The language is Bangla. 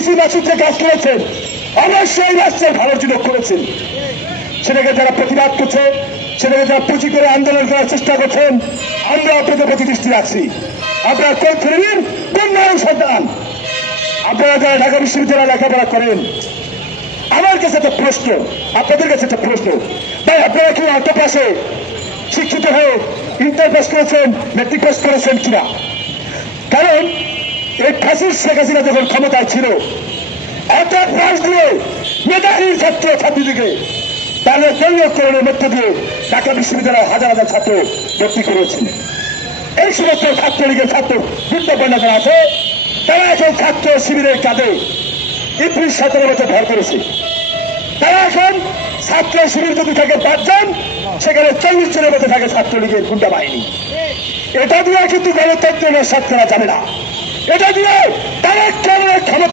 ডিসি মাসুদকে কাজ করেছেন, অবশ্যই রাষ্ট্রের ভালোর জন্য করেছেন। সেটাকে যারা প্রতিবাদ করছে, সেটাকে যারা পুঁজি করে আন্দোলন করার চেষ্টা করছেন, আমরা আপনাদের প্রতি দৃষ্টি রাখছি। আপনারা কোন শ্রেণীর কোন নারী সন্তান? আপনারা যারা ঢাকা বিশ্ববিদ্যালয়ে লেখাপড়া করেন, আমার কাছে একটা প্রশ্ন, আপনাদের কাছে একটা প্রশ্ন, তাই আপনারা কি অল্প পাশে শিক্ষিত হয়ে ইন্টার পাস করেছেন, মেট্রিক পাস করেছেন কিনা? কারণ এই ফ্যাসিস্ট শেখ হাসিনা যখন ক্ষমতায় ছিল, এত পাশ দিয়ে মেধাহীন ছাত্র ছাত্রীদেরকে তাদের দলীয়করণের মধ্য দিয়ে ঢাকা বিশ্ববিদ্যালয়ে হাজার হাজার ছাত্র ভর্তি করেছেন। এই সমস্ত ছাত্রলীগের ছাত্র বৃত্তপণ্য যারা আছে, তারা এখন ছাত্র শিবিরের কাঁধে 17 বছর ভর করেছে। তারা এখন ছাত্র শিবির যদি থাকে 5 জন, সেখানে 40 জনের মধ্যে থাকে ছাত্রলীগের গুন্ডা বাহিনী। এটা দিয়ে কিন্তু গণতন্ত্র নস্যাৎ করা যাবে না। এটা দিয়ে তারা কেমন ক্ষমতা